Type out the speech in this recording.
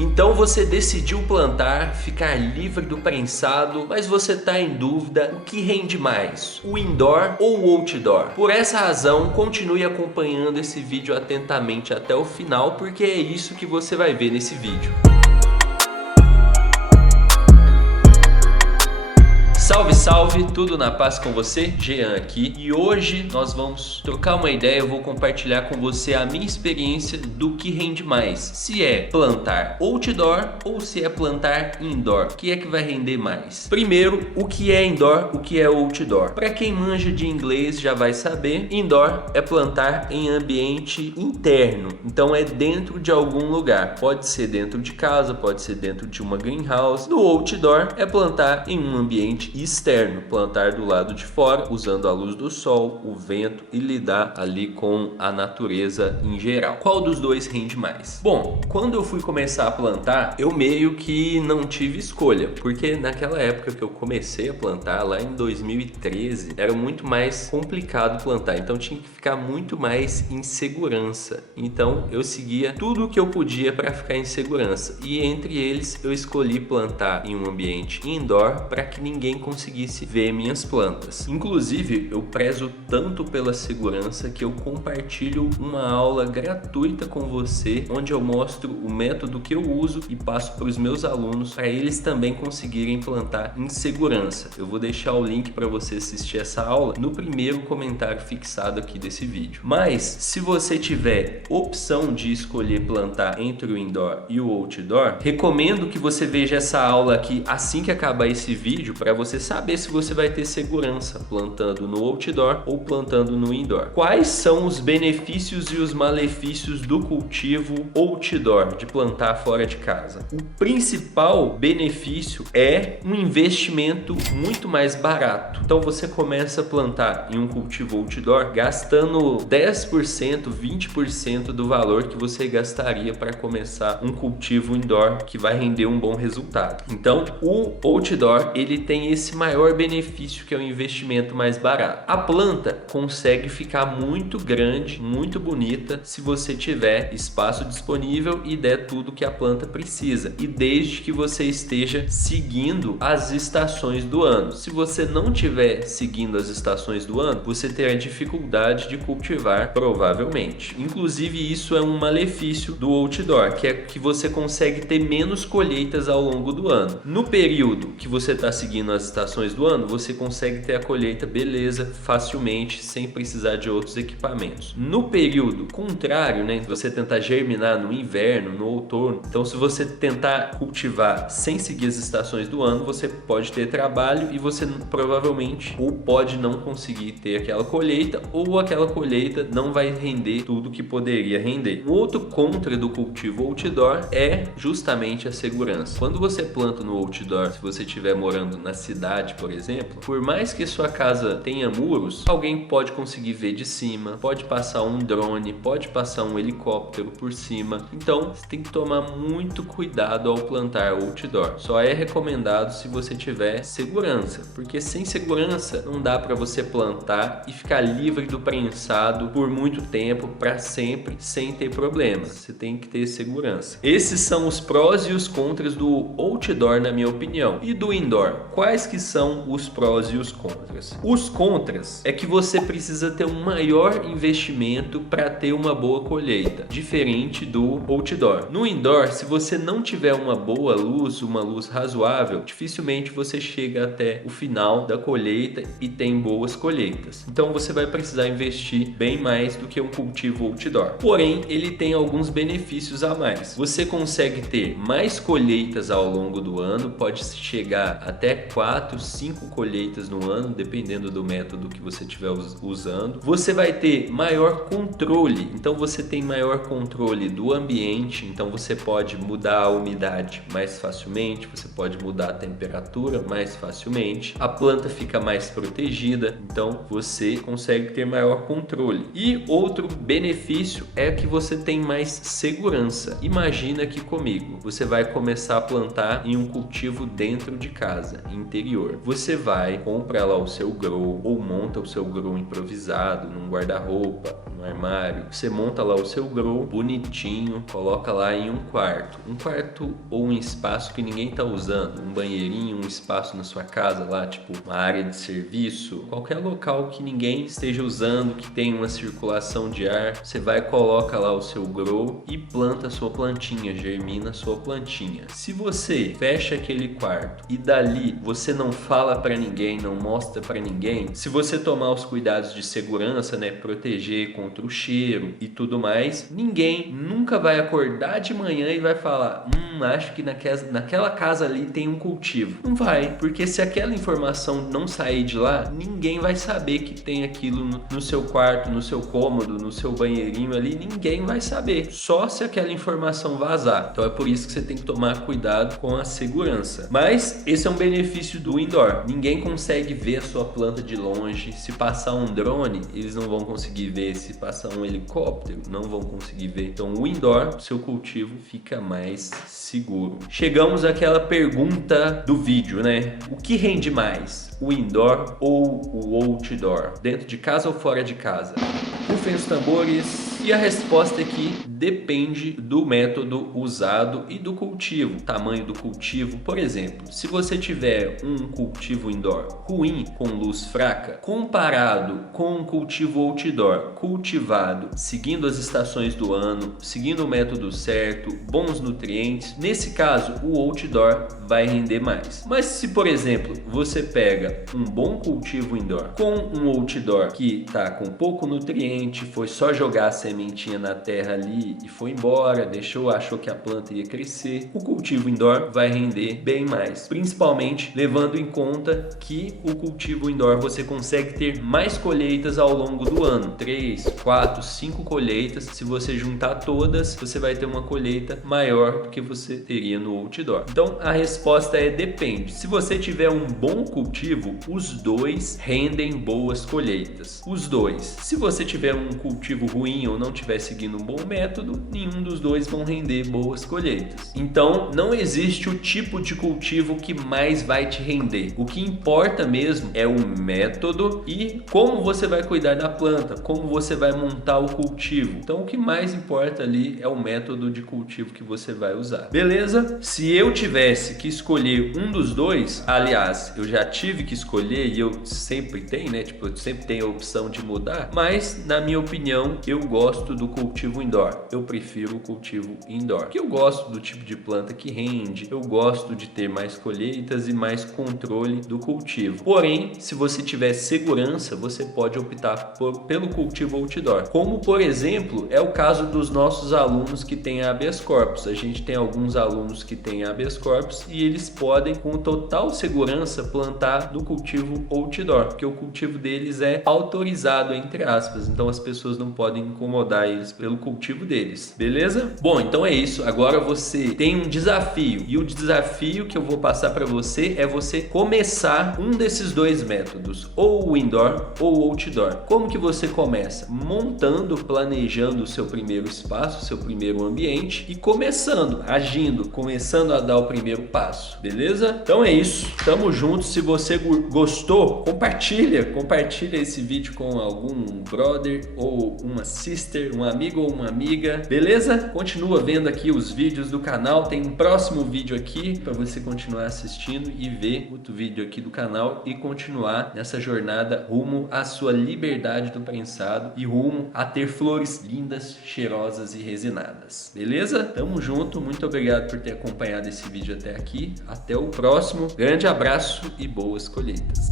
Então você decidiu plantar, ficar livre do prensado, mas você está em dúvida o que rende mais, o indoor ou o outdoor? Por essa razão, continue acompanhando esse vídeo atentamente até o final, porque é isso que você vai ver nesse vídeo. Salve, salve! Tudo na paz com você? Jean aqui. E hoje nós vamos trocar uma ideia, eu vou compartilhar com você a minha experiência do que rende mais. Se é plantar outdoor ou se é plantar indoor. O que é que vai render mais? Primeiro, o que é indoor, o que é outdoor? Para quem manja de inglês já vai saber, indoor é plantar em ambiente interno. Então é dentro de algum lugar. Pode ser dentro de casa, pode ser dentro de uma greenhouse. No outdoor é plantar em um ambiente externo, plantar do lado de fora, usando a luz do sol, o vento e lidar ali com a natureza em geral. Qual dos dois rende mais? Bom, quando eu fui começar a plantar, eu meio que não tive escolha, porque naquela época que eu comecei a plantar, lá em 2013, era muito mais complicado plantar, então tinha que ficar muito mais em segurança. Então eu seguia tudo o que eu podia para ficar em segurança, e entre eles eu escolhi plantar em um ambiente indoor para que ninguém conseguisse ver minhas plantas. Inclusive, eu prezo tanto pela segurança que eu compartilho uma aula gratuita com você, onde eu mostro o método que eu uso e passo para os meus alunos para eles também conseguirem plantar em segurança. Eu vou deixar o link para você assistir essa aula no primeiro comentário fixado aqui desse vídeo. Mas, se você tiver opção de escolher plantar entre o indoor e o outdoor, recomendo que você veja essa aula aqui assim que acabar esse vídeo para você saber se você vai ter segurança plantando no outdoor ou plantando no indoor. Quais são os benefícios e os malefícios do cultivo outdoor, de plantar fora de casa? O principal benefício é um investimento muito mais barato. Então você começa a plantar em um cultivo outdoor gastando 10%, 20% do valor que você gastaria para começar um cultivo indoor que vai render um bom resultado. Então o outdoor ele tem esse maior benefício, que é o investimento mais barato. A planta consegue ficar muito grande, muito bonita, se você tiver espaço disponível e der tudo que a planta precisa, e desde que você esteja seguindo as estações do ano. Se você não estiver seguindo as estações do ano, você terá dificuldade de cultivar, provavelmente. Inclusive, isso é um malefício do outdoor, que é que você consegue ter menos colheitas ao longo do ano. No período que você está seguindo as estações do ano, você consegue ter a colheita beleza, facilmente, sem precisar de outros equipamentos. No período contrário, né, você tentar germinar no inverno, no outono, então se você tentar cultivar sem seguir as estações do ano, você pode ter trabalho e você provavelmente ou pode não conseguir ter aquela colheita, ou aquela colheita não vai render tudo que poderia render. Um outro contra do cultivo outdoor é justamente a segurança. Quando você planta no outdoor, se você estiver morando na cidade, por exemplo, por mais que sua casa tenha muros, alguém pode conseguir ver de cima, pode passar um drone, pode passar um helicóptero por cima. Então você tem que tomar muito cuidado ao plantar outdoor. Só é recomendado se você tiver segurança, porque sem segurança não dá para você plantar e ficar livre do prensado por muito tempo, para sempre, sem ter problemas. Você tem que ter segurança. Esses são os prós e os contras do outdoor, na minha opinião. E do indoor? Quais que são os prós e os contras? Os contras é que você precisa ter um maior investimento para ter uma boa colheita, diferente do outdoor. No indoor, se você não tiver uma boa luz, uma luz razoável, dificilmente você chega até o final da colheita e tem boas colheitas. Então você vai precisar investir bem mais do que um cultivo outdoor. Porém, ele tem alguns benefícios a mais. Você consegue ter mais colheitas ao longo do ano, pode chegar até 4, 5 colheitas no ano, dependendo do método que você estiver usando. Você vai ter maior controle, então você tem maior controle do ambiente, então você pode mudar a umidade mais facilmente, você pode mudar a temperatura mais facilmente, a planta fica mais protegida, então você consegue ter maior controle. E outro benefício é que você tem mais segurança. Imagina aqui comigo, você vai começar a plantar em um cultivo dentro de casa, interior. Você vai, compra lá o seu grow ou monta o seu grow improvisado num guarda-roupa, no armário, você monta lá o seu grow bonitinho, coloca lá em um quarto ou um espaço que ninguém tá usando, um banheirinho, um espaço na sua casa lá, tipo uma área de serviço, qualquer local que ninguém esteja usando, que tem uma circulação de ar, você vai, coloca lá o seu grow e planta a sua plantinha, germina a sua plantinha. Se você fecha aquele quarto e dali você não fala para ninguém, não mostra para ninguém, se você tomar os cuidados de segurança, né, proteger contra o cheiro e tudo mais, ninguém nunca vai acordar de manhã e vai falar: acho que naquela casa ali tem um cultivo. Não vai, porque se aquela informação não sair de lá, ninguém vai saber que tem aquilo no seu quarto, no seu cômodo, no seu banheirinho ali, ninguém vai saber, só se aquela informação vazar. Então é por isso que você tem que tomar cuidado com a segurança. Mas esse é um benefício do indoor. Ninguém consegue ver a sua planta de longe. Se passar um drone, eles não vão conseguir ver. Se passar um helicóptero, não vão conseguir ver. Então o indoor, seu cultivo fica mais seguro. Chegamos àquela pergunta do vídeo, né? O que rende mais? O indoor ou o outdoor? Dentro de casa ou fora de casa? Rufem os tambores. E a resposta é que depende do método usado e do cultivo, tamanho do cultivo. Por exemplo, se você tiver um cultivo indoor ruim, com luz fraca, comparado com um cultivo outdoor cultivado, seguindo as estações do ano, seguindo o método certo, bons nutrientes, nesse caso o outdoor vai render mais. Mas se, por exemplo, você pega um bom cultivo indoor com um outdoor que está com pouco nutriente, foi só jogar a sementinha na terra ali e foi embora, achou que a planta ia crescer, o cultivo indoor vai render bem mais, principalmente levando em conta que o cultivo indoor você consegue ter mais colheitas ao longo do ano, 3, 4, 5 colheitas. Se você juntar todas, você vai ter uma colheita maior do que você teria no outdoor. Então a resposta é depende. Se você tiver um bom cultivo, os dois rendem boas colheitas, os dois. Se você tiver um cultivo ruim ou não estiver seguindo um bom método, nenhum dos dois vão render boas colheitas. Então não existe o tipo de cultivo que mais vai te render. O que importa mesmo é o método e como você vai cuidar da planta, como você vai montar o cultivo. Então o que mais importa ali é o método de cultivo que você vai usar. Beleza? Se eu tivesse que escolher um dos dois, aliás, eu já tive que escolher e eu sempre tenho, né? Tipo, eu sempre tenho a opção de mudar, mas na minha opinião, eu gosto do cultivo indoor. Eu prefiro o cultivo indoor, porque eu gosto do tipo de planta que rende, eu gosto de ter mais colheitas e mais controle do cultivo. Porém, se você tiver segurança, você pode optar pelo cultivo outdoor. Como, por exemplo, é o caso dos nossos alunos que têm habeas corpus. A gente tem alguns alunos que têm habeas corpus e eles podem, com total segurança, plantar no cultivo outdoor, porque o cultivo deles é autorizado, entre aspas. Então as pessoas não podem incomodar eles pelo cultivo deles. Beleza? Bom, então é isso. Agora você tem um desafio. E o desafio que eu vou passar para você é você começar um desses dois métodos, ou o indoor ou o outdoor. Como que você começa? Montando, planejando o seu primeiro espaço, o seu primeiro ambiente e começando, agindo, começando a dar o primeiro passo. Beleza? Então é isso. Tamo junto. Se você gostou, compartilha esse vídeo com algum brother ou uma sister, um amigo ou uma amiga. Beleza? Continua vendo aqui os vídeos do canal. Tem um próximo vídeo aqui para você continuar assistindo e ver outro vídeo aqui do canal e continuar nessa jornada rumo à sua liberdade do prensado e rumo a ter flores lindas, cheirosas e resinadas. Beleza? Tamo junto. Muito obrigado por ter acompanhado esse vídeo até aqui. Até o próximo. Grande abraço e boas colheitas.